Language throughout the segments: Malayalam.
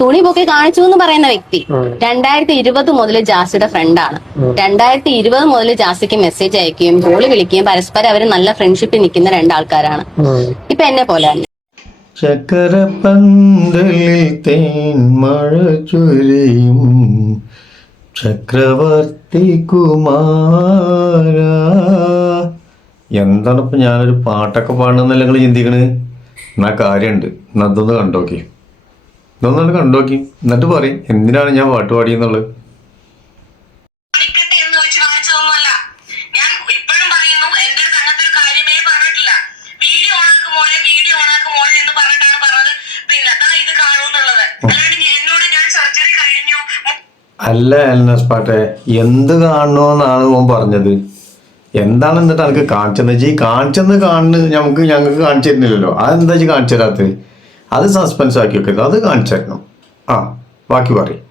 തുണി പൊക്കി കാണിച്ചു എന്ന് പറയുന്ന വ്യക്തി 2020 മുതൽ ജാസിയുടെ ഫ്രണ്ടാണ്. 2020 മുതൽ ജാസിക്ക് മെസ്സേജ് അയക്കുകയും കോള് വിളിക്കുകയും പരസ്പരം അവര് നല്ല ഫ്രണ്ട്ഷിപ്പിൽ നിൽക്കുന്ന രണ്ടാൾക്കാരാണ്. ഇപ്പൊ എന്നെ പോലെ ചക്കരപ്പന്തലിൽ തേൻ മഴ ചൊരിയും ചക്രവർത്തി കുമാര. എന്താണ് ഇപ്പൊ ഞാനൊരു പാട്ടൊക്കെ പാടണമെന്നല്ല നിങ്ങൾ ചിന്തിക്കണ്? എന്നാ കാര്യമുണ്ട്. എന്നാ ഇതൊന്ന് കണ്ടോക്കി, ഇതൊന്നും കണ്ടോക്കി, എന്നിട്ട് പറയും എന്തിനാണ് ഞാൻ പാട്ട് പാടിയെന്നുള്ളത്. അല്ല എൽനസ് പാട്ടെ, എന്ത് കാണണമെന്നാണ് ഓൻ പറഞ്ഞത്? എന്താണ് എന്നിട്ട് എനിക്ക് കാണിച്ചെന്ന് വെച്ചാൽ ഈ കാണിച്ചെന്ന് കാണുന്നത് ഞങ്ങൾക്ക് കാണിച്ചു തരുന്നില്ലല്ലോ. അതെന്താ വെച്ചാൽ കാണിച്ചു തരാത്തത്? അത് സസ്പെൻസ് ആക്കി വെക്കരുത്, അത് കാണിച്ചു തരണം. ആ ബാക്കി പറയും.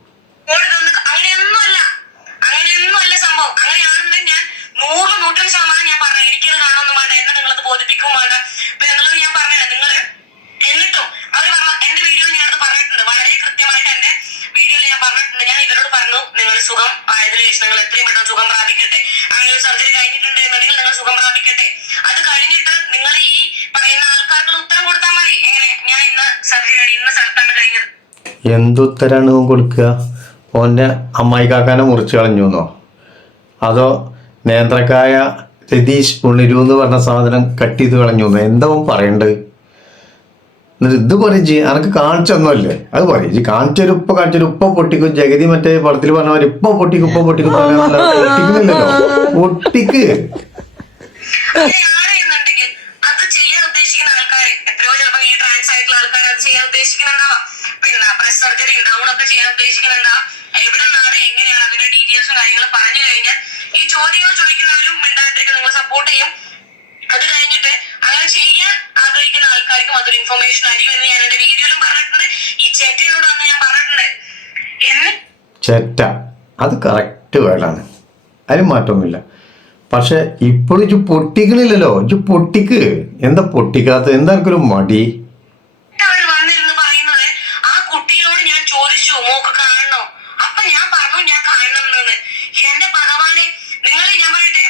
സുഖം ആയതിനു ശേഷം നിങ്ങൾ എത്രയും പെട്ടെന്ന് സുഖം പ്രാപിക്കട്ടെ. അങ്ങനെ സർജറി കഴിഞ്ഞിട്ടുണ്ട് എന്നുണ്ടെങ്കിൽ നിങ്ങൾ സുഖം പ്രാപിക്കട്ടെ. അത് കഴിഞ്ഞിട്ട് നിങ്ങൾ ഈ പറയുന്ന ആൾക്കാർക്ക് ഉത്തരം കൊടുത്താൽ മതി. എങ്ങനെ ഞാൻ ഇന്ന് സർജറി ഇന്ന സ്ഥലത്താണ് കഴിഞ്ഞത്. എന്തുത്തരാണ് കൊടുക്കുക? ഓൻ്റെ അമ്മായി കാക്കാനെ മുറിച്ച് കളഞ്ഞുവെന്നോ? അതോ നേന്ത്രക്കായ രതീഷ് ഉള്ളിരു എന്ന് പറഞ്ഞ സാധനം കട്ട് ചെയ്ത് കളഞ്ഞുവെന്നോ? എന്താ പറയണ്ടത്? എന്നിട്ട് ഇത് പറയും ചെയ്യും, എനക്ക് കാണിച്ചൊന്നുമല്ലേ അത് പറയും ജി. കാണിച്ചൊരു ഉപ്പ പൊട്ടിക്കും. ജഗതി മറ്റേ പടത്തിൽ പറഞ്ഞ പോലെ ഇപ്പൊ പൊട്ടിക്കും പൊട്ടിക്കുന്നില്ലല്ലോ. പൊട്ടിക്ക് ഈ ചോദ്യങ്ങൾ ചോദിക്കുന്നവരും മിണ്ടാതിരിക്കും, നിങ്ങൾ സപ്പോർട്ട് ചെയ്യും. അത് കഴിഞ്ഞിട്ട് അങ്ങനെ ചെയ്യാൻ ആഗ്രഹിക്കുന്ന ആൾക്കാർക്കും അതൊരു ഇൻഫർമേഷൻ ആയിരിക്കും എന്ന് ഞാൻ എന്റെ വീഡിയോയിലും പറഞ്ഞിട്ടുണ്ട്. ഈ ചേട്ടനോട് വന്ന് ഞാൻ പറഞ്ഞിട്ടുണ്ട്. ചേട്ട അത് കറക്റ്റ് വേർഡാണ്, അതിന് മാറ്റമൊന്നുമില്ല. പക്ഷെ ഇപ്പോഴും ഇജ്ജ് പൊട്ടിക്കണില്ലല്ലോ. ഇജ്ജ് പൊട്ടിക്ക്. എന്താ പൊട്ടിക്കാത്ത? എന്താ എനിക്കൊരു മടി? വന്നിരുന്നു പറയുന്നത് ആ കുട്ടിയോട് ഞാൻ ചോദിച്ചു മോക്ക് കാണണോ? അപ്പൊ ഞാൻ പറഞ്ഞു ഞാൻ കാണണം എന്ന്. എന്റെ ഭഗവാനെ, നിങ്ങൾ ഞാൻ പറയട്ടെ,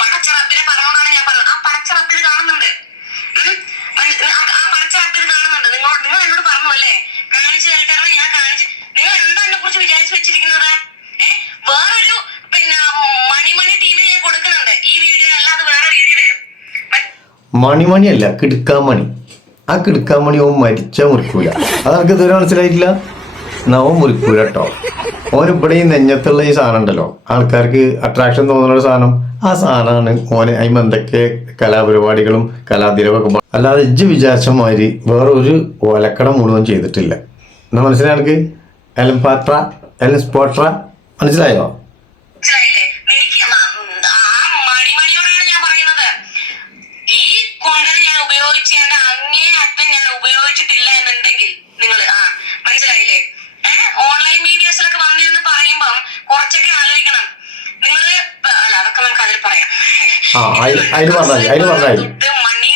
പടച്ച റബ്ബിനെ പറഞ്ഞോണ്ടാണ് ഞാൻ പറഞ്ഞത്. ആ പടച്ച റബ്ബിന് കാണുന്നുണ്ട്. ആ പടച്ച റബ്ബിന് കാണുന്നുണ്ട്. നിങ്ങൾ എന്നോട് പറഞ്ഞു അല്ലേ കാണിച്ചു തരട്ടെ? ഞാൻ കാണിച്ചു. നിങ്ങൾ എന്താ എന്നെ കുറിച്ച് വിചാരിച്ചു വെച്ചിരിക്കുന്നത്? വേറൊരു മണി ടീമിന് ഞാൻ കൊടുക്കുന്നുണ്ട്. ഈ വീഡിയോ അല്ലാതെ വേറെ വീഡിയോ വരും. മണിമണിയല്ല, കിടുക്കാമണി. ആ കിടുക്കാമണി ഓൻ മരിച്ചാൽ മുറിക്കൂല. അത് എനിക്ക് ഇതുവരെ മനസ്സിലായിട്ടില്ല. ഓൻ മുറിക്കൂല കേട്ടോ. ഓൻ ഇവിടെ ഈ നെഞ്ഞത്തുള്ള ഈ സാധനം ഉണ്ടല്ലോ, ആൾക്കാർക്ക് അട്രാക്ഷൻ തോന്നുന്ന ഒരു സാധനം, ആ സാധനമാണ് ഓന്. അതിന് എന്തൊക്കെ കലാപരിപാടികളും കലാതിരവൊക്കെ. അല്ലാതെ ഇജ്ജ് വിചാരിച്ച മാതിരി വേറെ ഒരു ഒലക്കട മുഴുവൻ ചെയ്തിട്ടില്ല. എന്നാ മനസ്സിലായി എനിക്ക്? എലൻ പാട്ര, എലൻ സ്പോട്ര, മനസ്സിലായോ? ഉപയോഗിച്ചിട്ടില്ല എന്നുണ്ടെങ്കിൽ നിങ്ങൾ മനസ്സിലായില്ലേ? ഓൺലൈൻ മീഡിയസിലൊക്കെ വന്നിരുന്ന് പറയുമ്പം കുറച്ചൊക്കെ ആലോചിക്കണം നിങ്ങൾ. അല്ല അതൊക്കെ നമുക്ക് അതിൽ പറയാം. മണി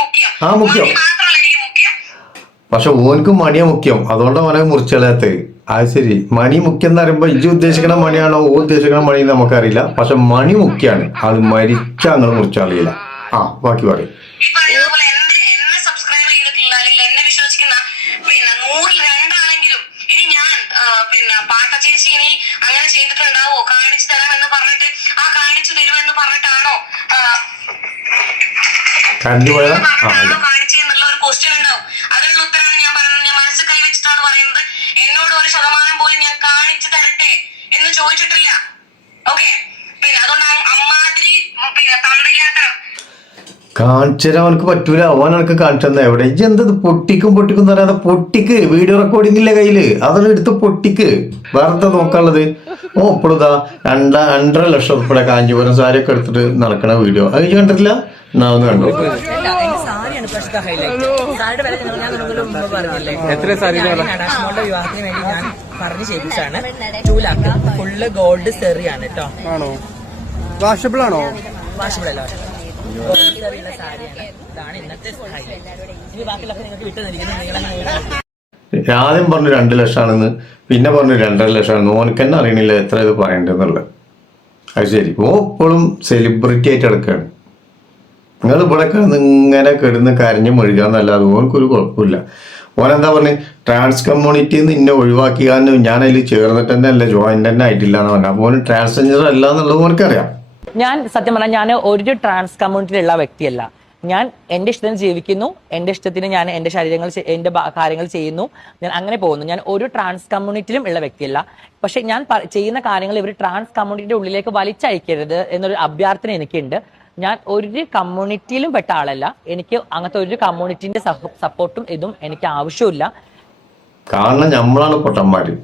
മുഖ്യം മാത്രമല്ല എനിക്ക് മുഖ്യം. പക്ഷെ ഓനക്ക് മണിയാ മുഖ്യം, അതുകൊണ്ടാണ് ഓനെ മുറിച്ചളയാത്തത്. അത് ശരി. മണി മുഖ്യം എന്ന് പറയുമ്പോ ഇജ്ജ് ഉദ്ദേശിക്കണ മണിയാണോ ഓ ഉദ്ദേശിക്കണ മണി നമുക്കറിയില്ല. പക്ഷെ മണി മുഖ്യാണ്. അത് മരിച്ച അങ്ങനെ മുറിച്ചറിയില്ല. ആ ബാക്കി പറയും. പാട്ടചേച്ചി ഇനി അങ്ങനെ ചെയ്തിട്ടുണ്ടാവോ കാണിച്ചു തരാമെന്ന് പറഞ്ഞിട്ട് ആ കാണിച്ചു തരുമെന്ന് പറഞ്ഞിട്ടാണോ കാണിച്ചെന്നുള്ള ഒരു ക്വസ്റ്റ്യൻ ഉണ്ടാവും. അതിനുള്ള ഉത്തരമാണ് ഞാൻ പറയുന്നത്. ഞാൻ മനസ്സിൽ കൈവച്ചിട്ടാണ് പറയുന്നത്. എന്നോട് 1% പോലും ഞാൻ കാണിച്ചു തരട്ടെ എന്ന് ചോദിച്ചിട്ടില്ല. ഓക്കെ, പിന്നെ അതുകൊണ്ട് അമ്മാതിരി തന്തയാത്രം കാണിച്ചുതരാൻ അവനക്ക് പറ്റൂല. ഓൻ എനിക്ക് കാണിച്ചു തന്നെ. എവിടെ ഇജ്ജ് എന്തത് പൊട്ടിക്കും എന്ന് പറയാതെ പൊട്ടിക്ക്. വീഡിയോ റെക്കോർഡിംഗ് ഇല്ല കയ്യില്, അതൊന്നും എടുത്ത് പൊട്ടിക്ക്. വേറെ നോക്കാനുള്ളത്? ഓ ഇപ്പോഴതാ 2.5 ലക്ഷം ഉൾപ്പെടെ കാഞ്ചീപുരം സാരി ഒക്കെ എടുത്തിട്ട് നടക്കണ വീഡിയോ അത് ഇജ്ജ് കണ്ടിട്ടില്ല? എന്നാ ഒന്ന് കണ്ടു. വിവാഹത്തിന് വേണ്ടി ഞാൻ പറഞ്ഞു ചെയ്തിട്ടാണ്. 2 ലാഖ് ഫുള്ള് ഗോൾഡ് സെറിയാണ് കേട്ടോ. ആണോ? വാഷബിൾ ആണോ? വാഷബിൾ അല്ല, സാരിയാണ്. ഇതാണ് ഇന്നത്തെ ഹൈലൈറ്റ്. ഇനി ബാക്കിയുള്ളൊക്കെ നിങ്ങൾക്ക് വിട്ടു തന്നിരിക്കുന്നത്. ആദ്യം പറഞ്ഞു 2 ലക്ഷമാണെന്ന്, പിന്നെ പറഞ്ഞു 2.5 ലക്ഷമാണെന്ന്. ഓനക്ക് തന്നെ അറിയണില്ല എത്ര ഇത് പറയണ്ടെന്നുള്ളത്. അത് ശരി, ഓ ഇപ്പോഴും സെലിബ്രിറ്റി ആയിട്ട് കിടക്കുകയാണ്. നിങ്ങൾ ഇവിടെ കിടന്ന് ഇങ്ങനെ കിടന്ന് കരഞ്ഞ് മെഴുകാന്നല്ലാതെ ഓനക്കൊരു കുഴപ്പമില്ല. ഓനെന്താ പറഞ്ഞ് ട്രാൻസ് കമ്മ്യൂണിറ്റിയിൽ നിന്ന് ഇന്നെ ഒഴിവാക്കിയാന്ന്, ഞാൻ അതിൽ ചേർന്നിട്ട് തന്നെ അല്ല, ജോയിന്റ് തന്നെ ആയിട്ടില്ല എന്ന് പറഞ്ഞു. അപ്പോൾ ഓന് ട്രാൻസ്ജെൻഡർ അല്ല എന്നുള്ളത് ഓനക്കറിയാം. ഞാൻ സത്യം പറഞ്ഞാൽ ഞാൻ ഒരു ട്രാൻസ് കമ്മ്യൂണിറ്റിയിലുള്ള വ്യക്തിയല്ല. ഞാൻ എൻ്റെ ഇഷ്ടത്തിന് ജീവിക്കുന്നു, എൻ്റെ ഇഷ്ടത്തിന് ഞാൻ എൻ്റെ എൻ്റെ കാര്യങ്ങൾ ചെയ്യുന്നു, ഞാൻ അങ്ങനെ പോകുന്നു. ഞാൻ ഒരു ട്രാൻസ് കമ്മ്യൂണിറ്റിയിലും ഉള്ള വ്യക്തിയല്ല. പക്ഷെ ഞാൻ ചെയ്യുന്ന കാര്യങ്ങൾ ഇവർ ട്രാൻസ് കമ്മ്യൂണിറ്റിയുടെ ഉള്ളിലേക്ക് വലിച്ചയക്കരുത് എന്നൊരു അഭ്യർത്ഥന എനിക്കുണ്ട്. ഞാൻ ഒരു കമ്മ്യൂണിറ്റിയിലും പെട്ട ആളല്ല. എനിക്ക് അങ്ങനത്തെ ഒരു കമ്മ്യൂണിറ്റിന്റെ സപ്പോർട്ടും ഇതും എനിക്ക് ആവശ്യമില്ല. കാരണം നമ്മളാണ് പൊട്ടന്മാര്.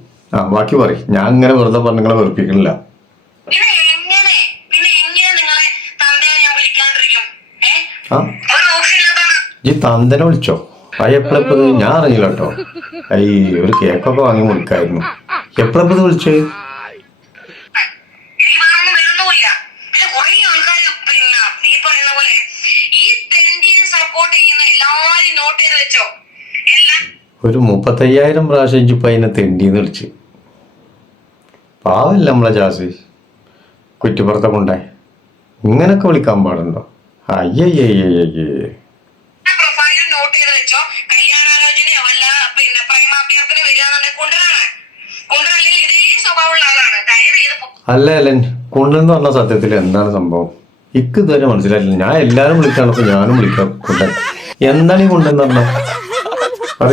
ബാക്കി പറയും. ഞാൻ ഇങ്ങനെ വെറുതെ പറഞ്ഞ് നിങ്ങളെ വെറുപ്പിക്കണില്ല. ഈ തന്തനെ വിളിച്ചോ? എപ്പോഴെപ്പത് ഞാൻ അറിഞ്ഞില്ല കേട്ടോ. ഒരു കേക്കൊക്കെ വാങ്ങി മുറിക്കായിരുന്നു. എപ്പോഴെപ്പത് വിളിച്ചേ? ഒരു 35,000 പ്രാവശ്യം ഇപ്പൊ അതിനെ തെണ്ടിന്ന് വിളിച്ച്. പാവല്ല നമ്മളെ ജാസി, കുറ്റിപ്പുറത്തെ കൊണ്ടായി. ഇങ്ങനൊക്കെ വിളിക്കാൻ പാടുണ്ടോ? അയ്യയ്യേ. അല്ല കുണ്ടെന്ന് പറഞ്ഞ സത്യത്തിൽ എന്താണ് സംഭവം? ഇക്ക് ഇതുവരെ മനസ്സിലായില്ല. ഞാൻ എല്ലാരും വിളിക്കാണ്, അപ്പൊ ഞാനും വിളിക്കാം കുണ്ടൻ. എന്താണ് ഈ കുണ്ടെന്ന് പറഞ്ഞ? പറ.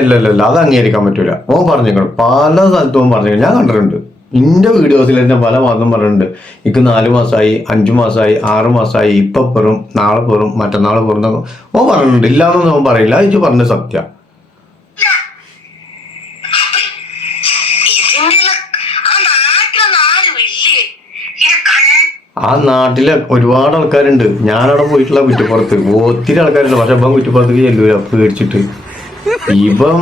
ഇല്ല അത് അംഗീകരിക്കാൻ പറ്റൂല. ഓൻ പറഞ്ഞേക്കണം, പല സ്ഥലത്തും പറഞ്ഞേക്കണം. ഞാൻ കണ്ടിട്ടുണ്ട്, എന്റെ വീഡിയോസിൽ തന്നെ പല മാസം പറഞ്ഞിട്ടുണ്ട്. എനിക്ക് 4 മാസമായി, 5 മാസമായി, 6 മാസമായി, ഇപ്പൊ പെറും, നാളെ പെറും, മറ്റന്നാളെ പെറും ഓൻ പറഞ്ഞിട്ടുണ്ട്. ഇല്ലാന്നൊന്നും ഓൻ പറയില്ല. അത് പറഞ്ഞ സത്യ. ആ നാട്ടിലെ ഒരുപാട് ആൾക്കാരുണ്ട്. ഞാനവിടെ പോയിട്ടുള്ള കുറ്റിപ്പുറത്ത് ഒത്തിരി ആൾക്കാരുണ്ട്. പക്ഷെ ഇപ്പം കുറ്റിപ്പുറത്തേക്ക് ചെല്ലൂല പേടിച്ചിട്ട്. ഇപ്പം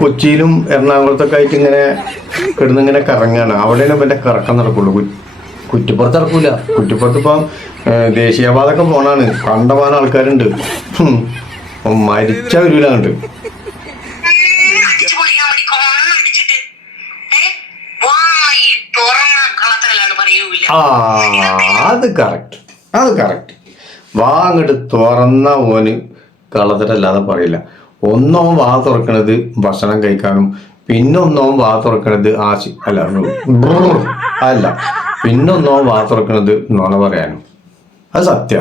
കൊച്ചിയിലും എറണാകുളത്തൊക്കെ ആയിട്ട് ഇങ്ങനെ കിടന്നിങ്ങനെ കറങ്ങാണ്. അവിടെയാണ് ഇപ്പം എൻ്റെ കറക്കം നടക്കുള്ളൂ. കുറ്റിപ്പുറത്ത് നടക്കൂല. കുറ്റിപ്പുറത്ത് ഇപ്പം ദേശീയപാതൊക്കെ പോണാണ്. കണ്ടമാനം ആൾക്കാരുണ്ട്. മരിച്ച വരൂല കണ്ട്. അത് കറക്റ്റ്. വാങ്ങട്ട് തുറന്ന ഓന് കളത്തിട്ടല്ലാതെ പറയില്ല. ഒന്നോൻ വാ തുറക്കണത് ഭക്ഷണം കഴിക്കാനും, പിന്നൊന്നോൻ വാ തുറക്കണത് പിന്നൊന്നോൻ വാ തുറക്കണത് നുണ പറയാനും. അത് സത്യ.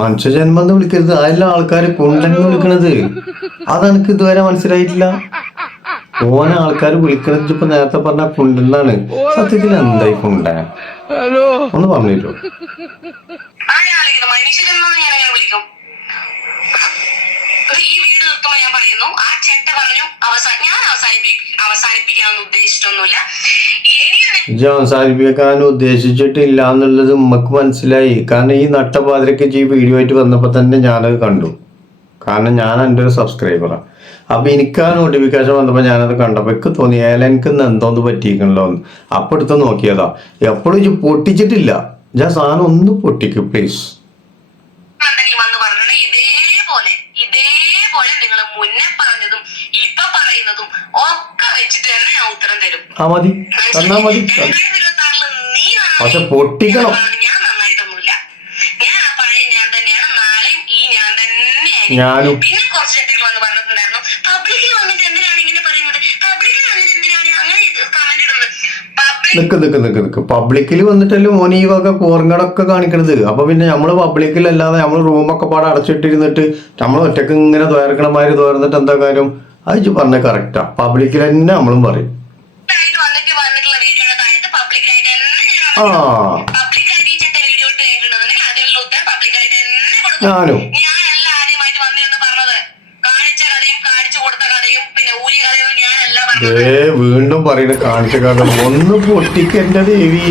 മനുഷ്യജന്മം എന്ന് വിളിക്കരുത്. അതിലെ ആൾക്കാര് കുണ്ടെന്ന് വിളിക്കണത്. അതെനിക്ക് ഇതുവരെ മനസ്സിലായിട്ടില്ല. ഓനെ ആൾക്കാർ വിളിക്കണത് ഇപ്പൊ നേരത്തെ പറഞ്ഞ കുണ്ടെന്നാണ്. സത്യത്തിൽ എന്തായി കുണ്ട ഒന്ന് പറഞ്ഞില്ലോ? അവസാനിപ്പിക്കാൻ ഉദ്ദേശിച്ചിട്ടില്ല എന്നുള്ളത് നമുക്ക് മനസ്സിലായി. കാരണം ഈ നട്ടപാതിരക്ക് ഈ വീഡിയോ ആയിട്ട് വന്നപ്പോ തന്നെ ഞാനത് കണ്ടു. കാരണം ഞാൻ എൻ്റെ ഒരു സബ്സ്ക്രൈബറാണ്. അപ്പൊ എനിക്ക് ആ നോട്ടിഫിക്കേഷൻ വന്നപ്പോ ഞാനത് കണ്ടപ്പോ എനിക്ക് തോന്നി എനിക്ക് എന്തോന്ന് പറ്റിയിരിക്കണല്ലോ എന്ന്. അപ്പൊ എടുത്ത് നോക്കിയതാ. എപ്പോഴും പൊട്ടിച്ചിട്ടില്ല. ഞാൻ സാധനം ഒന്ന് പൊട്ടിക്കും പ്ലീസ്. മതി തന്നാ മതി. പക്ഷെ പൊട്ടിക്കണം. ഞാനും നിക്ക് പബ്ലിക്കിൽ വന്നിട്ടല്ലേ മോനെ ഈ വക കോർങ്ങടൊക്കെ കാണിക്കണത്. അപ്പൊ പിന്നെ നമ്മള് പബ്ലിക്കിലല്ലാതെ നമ്മള് റൂമൊക്കെ പാടെ അടച്ചിട്ടിരുന്നിട്ട് നമ്മൾ ഒറ്റക്ക് ഇങ്ങനെ തോർക്കണമാര് തോർന്നിട്ട് എന്താ കാര്യം? അത് പറഞ്ഞ കറക്റ്റാ. പബ്ലിക്കിൽ തന്നെ നമ്മളും പറയും. ഞാനും വീണ്ടും പറയുന്നത് കാണിച്ച കാരണം ഒന്ന് പൊട്ടിക്കെന്റെ ദേവി.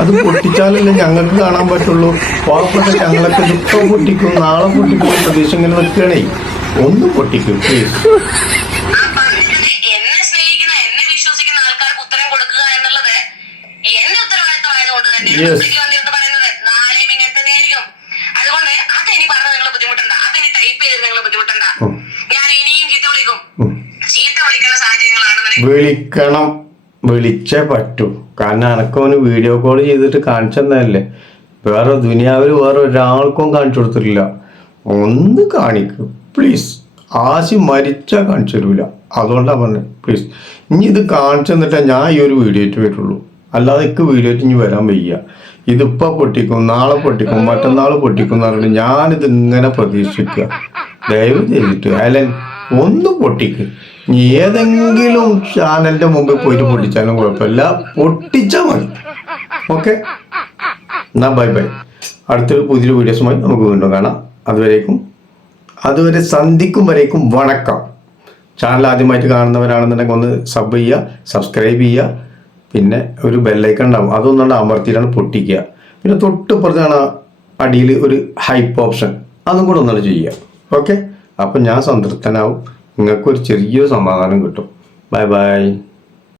അത് പൊട്ടിച്ചാലല്ലേ ഞങ്ങൾക്ക് കാണാൻ പറ്റുള്ളൂ. പാവപ്പെട്ട ഞങ്ങളൊക്കെ ഇപ്പൊ പൊട്ടിക്കും, നാളെ പൊട്ടിക്കും പ്രതീക്ഷ ഇങ്ങനെ നിൽക്കണേ. ഒന്ന് പൊട്ടിക്കും പ്ലീസ്. ആ പറഞ്ഞിട്ട് എന്നെ സ്നേഹിക്കുന്ന എന്നെ വിശ്വസിക്കുന്ന ആൾക്കാർക്ക് ഉത്തരം കൊടുക്കുക എന്നുള്ളത് എന്റെ ഉത്തരവാദിത്തമായതുകൊണ്ട് തന്നെ Yes. വന്നിരുന്ന് പറയുന്നത് നാളെയും ഇങ്ങനെ തന്നെയായിരിക്കും. അതുകൊണ്ട് അതെനി പറഞ്ഞ് നിങ്ങൾ ബുദ്ധിമുട്ടണ്ട, അതെനി ടൈപ്പ് ചെയ്ത് നിങ്ങൾ ബുദ്ധിമുട്ടണ്ട. ഞാൻ ഇനിയും ചീത്ത വിളിക്കും. ചീത്ത വിളിക്കുന്ന സാഹചര്യങ്ങളാണെന്ന് വിളിക്കണം, വിളിച്ചേ പറ്റൂ. കാരണം എനക്കവന് വീഡിയോ കോൾ ചെയ്തിട്ട് കാണിച്ചെന്നല്ലേ. വേറെ ദുനിയാവിൽ വേറെ ഒരാൾക്കും കാണിച്ചു കൊടുത്തിട്ടില്ല. ഒന്ന് കാണിക്കും പ്ലീസ്. ആശി മരിച്ചാൽ കാണിച്ചു തരൂല. അതുകൊണ്ടാണ് പറഞ്ഞത് പ്ലീസ്. ഇനി ഇത് കാണിച്ചു തന്നിട്ടേ ഞാൻ ഈ ഒരു വീഡിയോ ആയിട്ട് വരുള്ളൂ. അല്ലാതെ എനിക്ക് വീഡിയോ ആയിട്ട് ഇനി വരാൻ വയ്യ. ഇതിപ്പോൾ പൊട്ടിക്കും, നാളെ പൊട്ടിക്കും, മറ്റന്നാൾ പൊട്ടിക്കും എന്ന് പറഞ്ഞിട്ട് ഞാനിത് ഇങ്ങനെ പ്രതീക്ഷിക്കുക. ദയവ് ചെയ്തിട്ട് ഹെലൻ ഒന്ന് പൊട്ടിക്ക്. ഇനി ഏതെങ്കിലും ചാനലിന്റെ മുമ്പിൽ പോയിട്ട് പൊട്ടിച്ചാലും കുഴപ്പമില്ല, പൊട്ടിച്ചാൽ മതി. ഓക്കെ, എന്നാ ബൈ ബൈ. അടുത്തൊരു പുതിയൊരു വീഡിയോസുമായി നമുക്ക് വീണ്ടും കാണാം. അതുവരെ സന്ധിക്കും വരേക്കും വണക്കം. ചാനൽ ആദ്യമായിട്ട് കാണുന്നവരാണെന്നുണ്ടെങ്കിൽ ഒന്ന് സബ് ചെയ്യുക, സബ്സ്ക്രൈബ് ചെയ്യുക. പിന്നെ ഒരു ബെല്ലൈക്കൺ ഉണ്ടാവും, അതൊന്നുകൊണ്ട് അമർത്തിയിട്ടാണ് പൊട്ടിക്കുക. പിന്നെ തൊട്ടിപ്പുറത്താണ് അടിയിൽ ഒരു ഹൈപ്പ് ഓപ്ഷൻ, അതും കൂടെ ഒന്നാണ് ചെയ്യുക. ഓക്കെ, അപ്പം ഞാൻ സംതൃപ്തനാവും, നിങ്ങൾക്കൊരു ചെറിയൊരു സമാധാനം കിട്ടും. Bye bye.